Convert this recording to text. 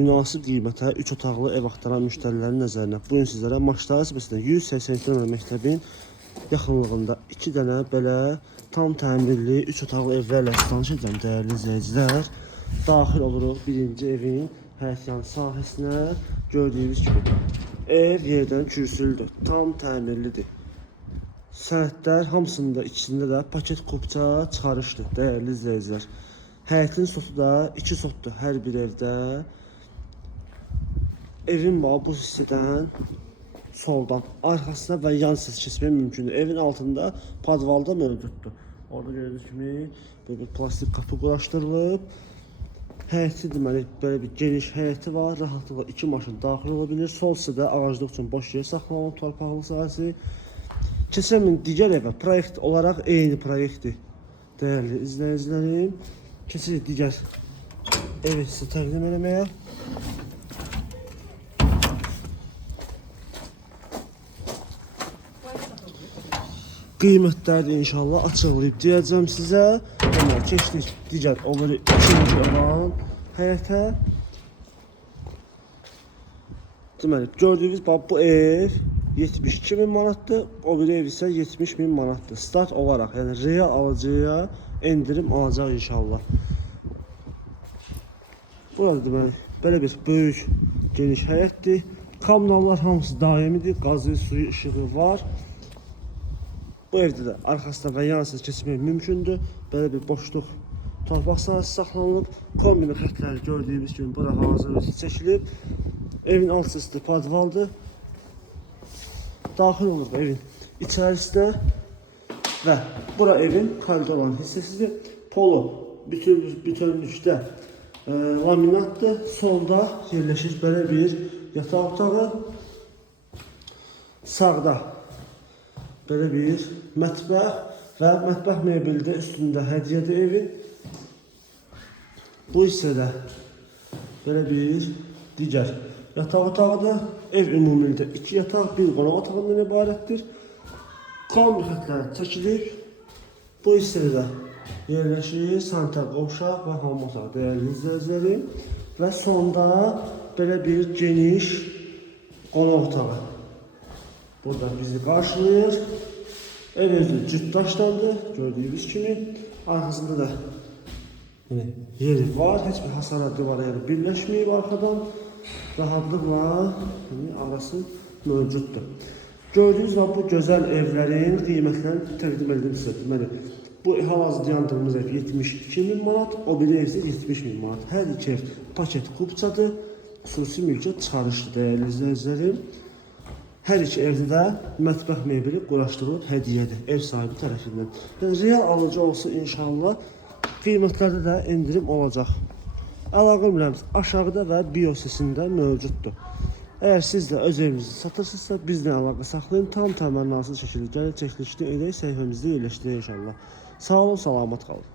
Münasib qiymətə 3 otaqlı ev axtaran müştərilərin nəzərinə bugün sizlərə Maçlar sitəsində 182 nömrə məktəbin yaxınlığında 2 dənə belə tam təmirli 3 otaqlı evlərlə tanış edəcəm dəyərli izləyicilər. Daxil oluruq birinci evin həyətyan sahəsinə. Gördüyünüz kimi ev yerdən kürsülüdür, tam təmirlidir. Sənədlər hamısında ikisində də paket kupça çıxarışdır dəyərli izləyicilər. Həyətin sotu da 2 sotdur hər bir evdə. Evin var bu hissədən soldan arxasına və yan hissəsi keçmək mümkündür. Evin altında podvalda mövcuddur. Orada gördüyünüz kimi böyle bir plastik qapı quraşdırılıb. Həyəti deməli belə bir geniş həyəti var. Rahatlıqla 2 maşın daxil ola bilir. Sol hissədə ağaclıq üçün boş yer saxlanılıb, torpaqlı sahəsi. Keçəmin digər evə proyekt olaraq eyni proyektdir. Dəyərli izləyicilərim, keçirik digər evi sizə təqdim etməyə. Qiymətləri inşallah açıqlayıb deyəcəm sizə. Amma keçdik digər o biri ikinci olan həyətə. Deməli, gördüyünüz bu ev 72.000 manatdır. O biri ev isə 70.000 manatdır. Start olaraq, yəni real alıcıya endirim alacaq inşallah. Burada deməli, belə bir böyük, geniş həyətdir. Kommunallar hamısı daimidir. Qazı, suyu, işığı var. Bu evdə də arxasında və yan hissəsi keçmək mümkündür. Belə bir boşluq torpaq sahəsi saxlanılıb. Kombinin xətləri gördüyümüz kimi bura hazır çəkilib. Evin alt hissəsi podvaldır. Daxil oluruq evin içərisinə və bura evin koridor olan hissəsidir. Polo bütünlükdə laminatdır. Solda yerləşir belə bir yataq otağı. Sağda belə bir mətbəx və mətbəx mebeli də üstündə hədiyyədir evin. Bu hissədə belə bir digər yataq otağıdır. Ev ümumilikdə 2 yataq, 1 qonaq otağından ibarətdir. Kombi xətləri çəkilib. Bu hissədə də yerləşir sanitar qovşaq və hamam otağı dəyərli izləyicilərim. Və sonda belə bir geniş qonaq otağı burada bizi qarşılayır. Ev özü cüt daşdandır, gördüyünüz kimi. Arxasında da yeri var, heç bir hasara divara yəni birləşməyib arxadan. Rahatlıqla arası mövcuddur. Gördüyünüz gibi bu gözəl evlərin qiymətlərini təqdim edim sizə. Deməli, bu hal-hazırda yandığımız ev 72.000 manat, o biri ev isə 70.000 manat. Hər iki ev paket kupçadır, xüsusi mülkiyyət çıxarışdır dəyərli izləyicilərim. Hər iki evdə də mətbəx mebeli quraşdırılıb hədiyyədir ev sahibi tərəfindən. Yəni, real alıcı olsa inşallah qiymətlərdə də endirim olacaq. Əlaqə nömrəmiz aşağıda və bio səsində mövcuddur. Əgər siz də öz evinizi satırsınızsa bizlə əlaqə saxlayın. Tam təmənnasız şəkildə gəlin çəkilişini edək, səhifəmizdə yerləşdirək inşallah. Sağ olun, salamat qalın.